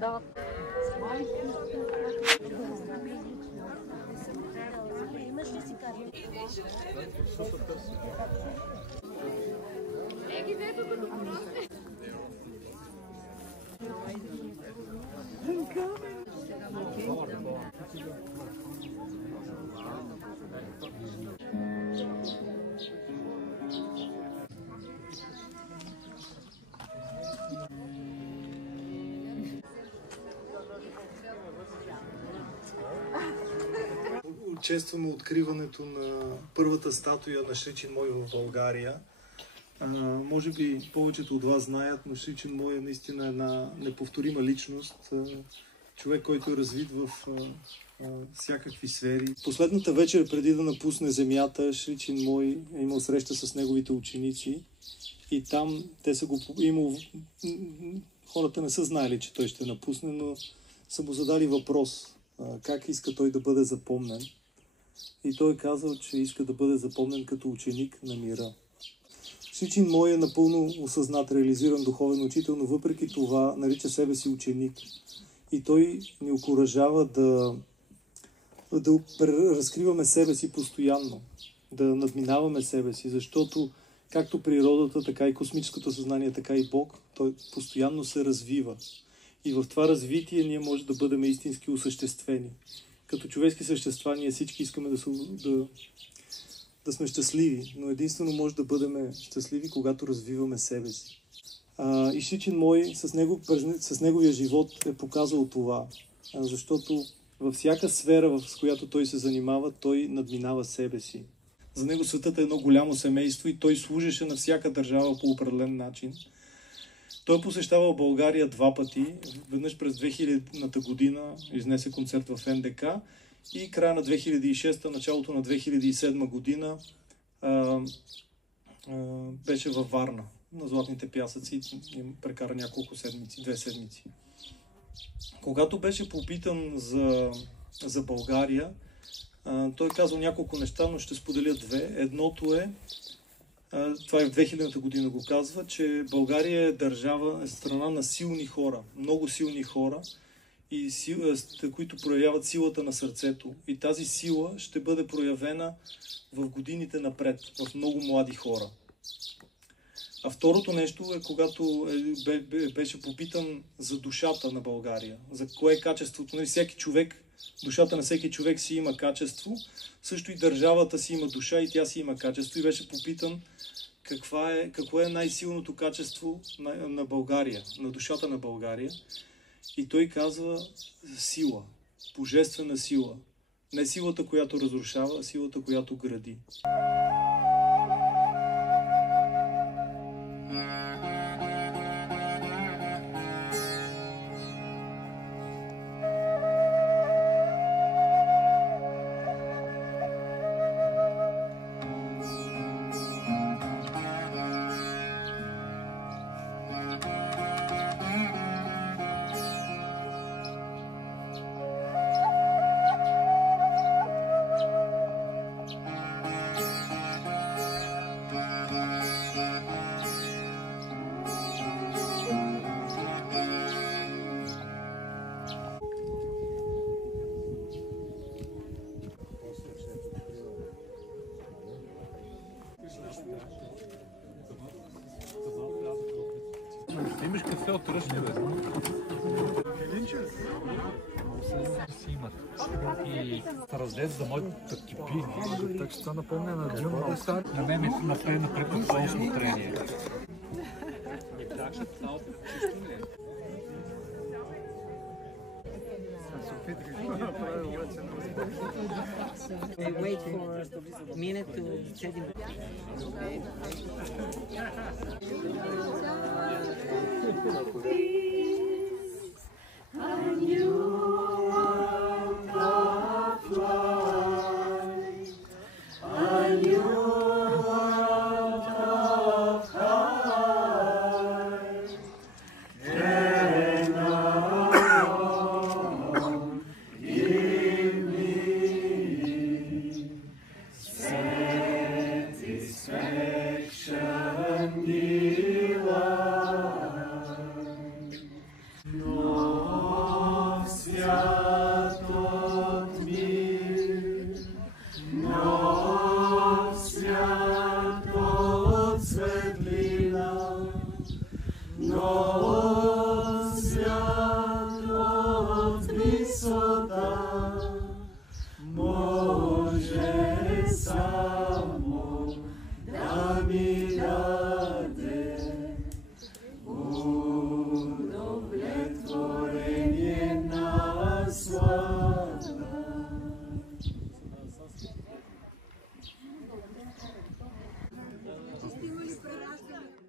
дават. Имаш ли си карта? Честваме откриването на първата статуя на Шричин Мой в България. Може би повечето от вас знаят, но Шричин Мой е наистина една неповторима личност. Човек, който е развит в всякакви сфери. Последната вечер, преди да напусне земята, Шричин Мой е имал среща с неговите ученици и там те са го имал... Хората не са знаели, че той ще напусне, но са му задали въпрос. Как иска той да бъде запомнен? И той е казал, че иска да бъде запомнен като ученик на мира. Шричин Мой е напълно осъзнат, реализиран духовен учител, но въпреки това нарича себе си ученик. И той ни окуражава да разкриваме себе си постоянно, да надминаваме себе си, защото както природата, така и космическото съзнание, така и Бог, той постоянно се развива. И в това развитие ние може да бъдем истински осъществени. Като човешки същества ние всички искаме да сме щастливи, но единствено може да бъдем щастливи, когато развиваме себе си. И Шричин Мой с неговия живот е показал това, защото във всяка сфера, с която той се занимава, той надминава себе си. За него светът е едно голямо семейство и той служеше на всяка държава по определен начин. Той посещавал България 2 пъти. Веднъж през 2000-та година изнесе концерт в НДК и края на 2006-та, началото на 2007 година беше във Варна, на Златните пясъци, и прекара няколко седмици, 2 седмици. Когато беше попитан за България, той казал няколко неща, но ще споделя 2. Едното е, това е в 2000-та година го казва, че България е държава, е страна на силни хора, много силни хора, които проявяват силата на сърцето. И тази сила ще бъде проявена в годините напред, в много млади хора. А второто нещо е, когато беше попитан за душата на България, за кое е качеството. Всеки човек, душата на всеки човек си има качество, също и държавата си има душа и тя си има качество. И беше попитан какво е най-силното качество на България, на душата на България. И той казва сила, божествена сила. Не силата, която разрушава, а силата, която гради. Имаш кафе от ръжки, бе. Си имат. И раздец за моята кипи. Так че това напомня на Джон Малстар. На мен ме направи напред това осмотрение. They wait for a minute to set him. Satisfaction, Gila. Lord.